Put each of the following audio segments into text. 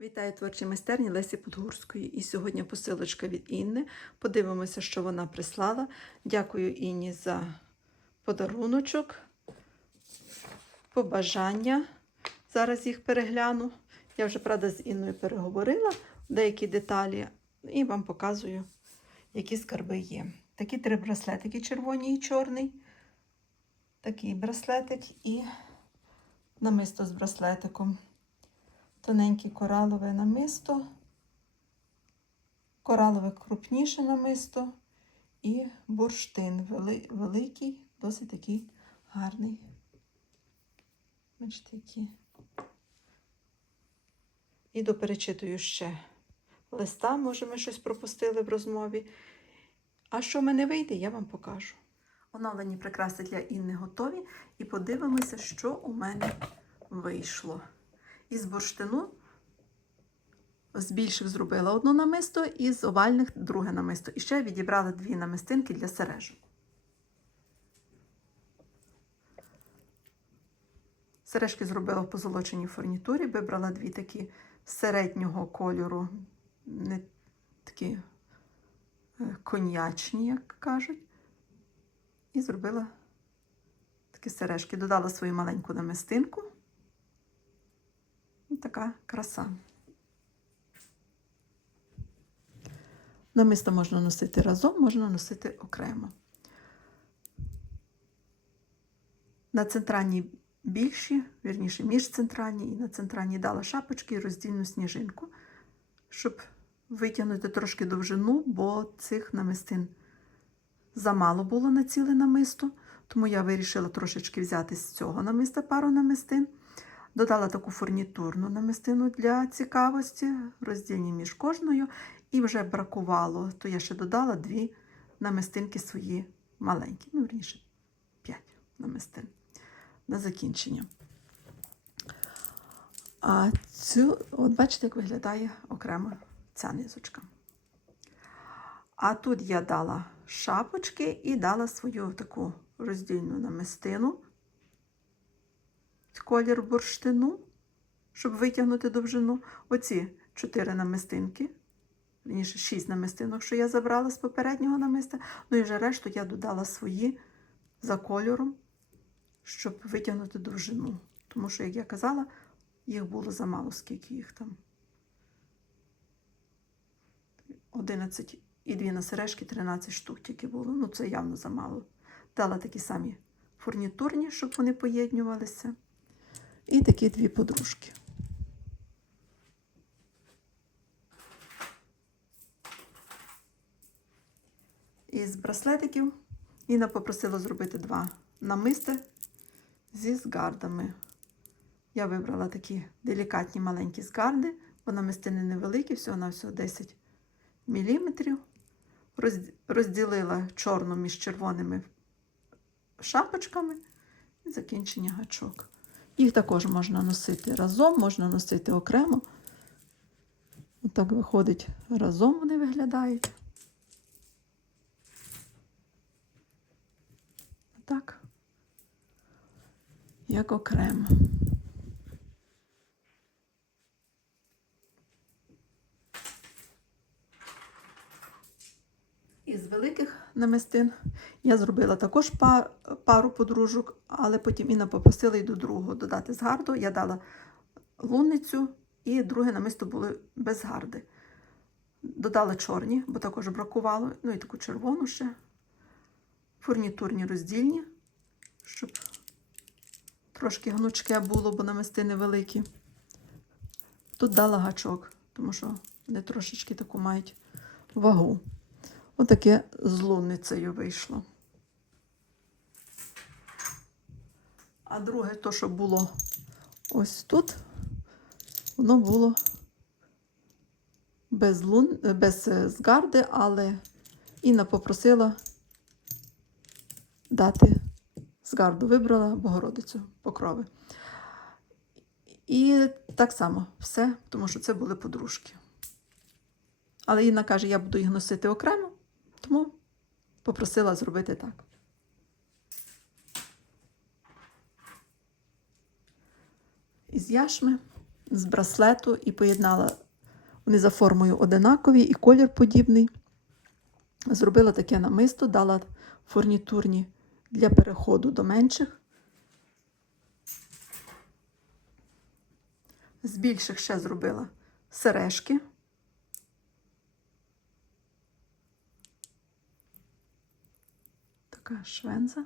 Вітаю творчій майстерні Лесі Подгурської. І сьогодні посилочка від Інни. Подивимося, що вона прислала. Дякую Інні за подаруночок, побажання. Зараз їх перегляну. Я вже, правда, з Інною переговорила деякі деталі і вам показую, які скарби є. Такі три браслетики червоний і чорний. Такий браслетик і намисто з браслетиком тоненьке коралове намисто, коралове крупніше намисто і бурштин вели- великий, досить такий гарний. Бачите, які. І доперечитую ще листа, може, ми щось пропустили в розмові. А що в мене вийде, я вам покажу. Оновлені прикраси для Інни готові. І подивимося, що у мене вийшло. Із бурштину з більших зробила одну намисто, і з овальних друге намисто. І ще відібрала дві намистинки для сережок. Сережки зробила в позолоченій фурнітурі, вибрала дві такі середнього кольору, не такі е, коньячні, як кажуть. І зробила такі сережки. Додала свою маленьку намистинку. Така краса. Намисто можна носити разом, можна носити окремо. На центральній більші, вірніше, між центральній і на центральній дала шапочки і роздільну сніжинку, щоб витягнути трошки довжину, бо цих намистин замало було на ціле намисто, тому я вирішила трошечки взяти з цього намиста пару намистин. Додала таку фурнітурну намистину для цікавості, роздільні між кожною, і вже бракувало, то я ще додала дві намистинки свої маленькі, ну, верніше, п'ять намистин на закінчення. А цю, от бачите, як виглядає окремо ця низочка. А тут я дала шапочки і дала свою таку роздільну намистину колір бурштину, щоб витягнути довжину. Оці чотири намистинки, вірніше, шість намистинок, що я забрала з попереднього намиста. Ну і вже решту я додала свої за кольором, щоб витягнути довжину. Тому що, як я казала, їх було замало, скільки їх там. 11 і дві на сережки, 13 штук тільки було. Ну, це явно замало. Дала такі самі фурнітурні, щоб вони поєднювалися. І такі дві подружки. Із браслетиків Інна попросила зробити два намисти зі згардами. Я вибрала такі делікатні маленькі згарди, бо намистини невеликі, всього на всього 10 мм. Розділила чорну між червоними шапочками і закінчення гачок. Їх також можна носити разом, можна носити окремо. Отак виходить, разом вони виглядають. Так, як окремо. Із великих намистин я зробила також пар, пару подружок, але потім Інна попросила й до другого додати згарду. Я дала лунницю і друге намисто були без гарди. Додала чорні, бо також бракувало, ну і таку червону ще, фурнітурні роздільні, щоб трошки гнучке було, бо намистини великі. Тут дала гачок, тому що вони трошечки таку мають вагу. Отаке з лунницею вийшло. А друге, то, що було ось тут, воно було без лун, без е, згарди, але Інна попросила дати згарду. Вибрала Богородицю покрови. І так само все, тому що це були подружки. Але Інна каже, я буду їх носити окремо. Тому попросила зробити так. Із яшми з браслету і поєднала вони за формою одинакові і колір подібний. Зробила таке намисто, дала фурнітурні для переходу до менших. З більших ще зробила сережки. Така швенза.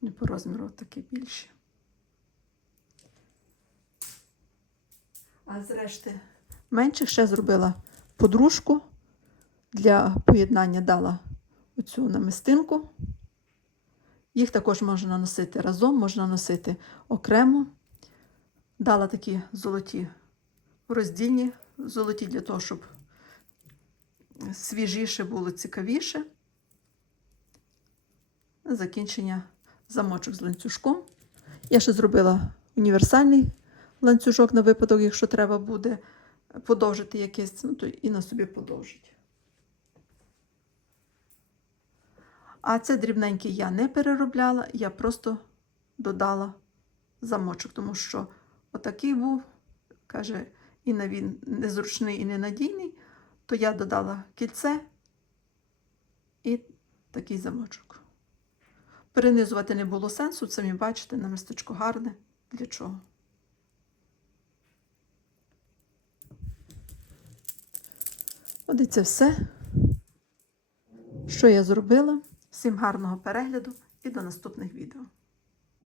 Не по розміру такі більші. А зрешти менших ще зробила подружку. Для поєднання дала оцю намистинку. Їх також можна носити разом, можна носити окремо. Дала такі золоті роздільні, золоті для того, щоб свіжіше було цікавіше. Закінчення замочок з ланцюжком. Я ще зробила універсальний ланцюжок на випадок, якщо треба буде подовжити якесь, ну то і на собі подовжить. А це дрібненький я не переробляла, я просто додала замочок, тому що отакий був, каже, і на він незручний і ненадійний, то я додала кільце і такий замочок. Перенизувати не було сенсу, самі бачите, на містечко гарне. Для чого? От це все, що я зробила. Всім гарного перегляду і до наступних відео.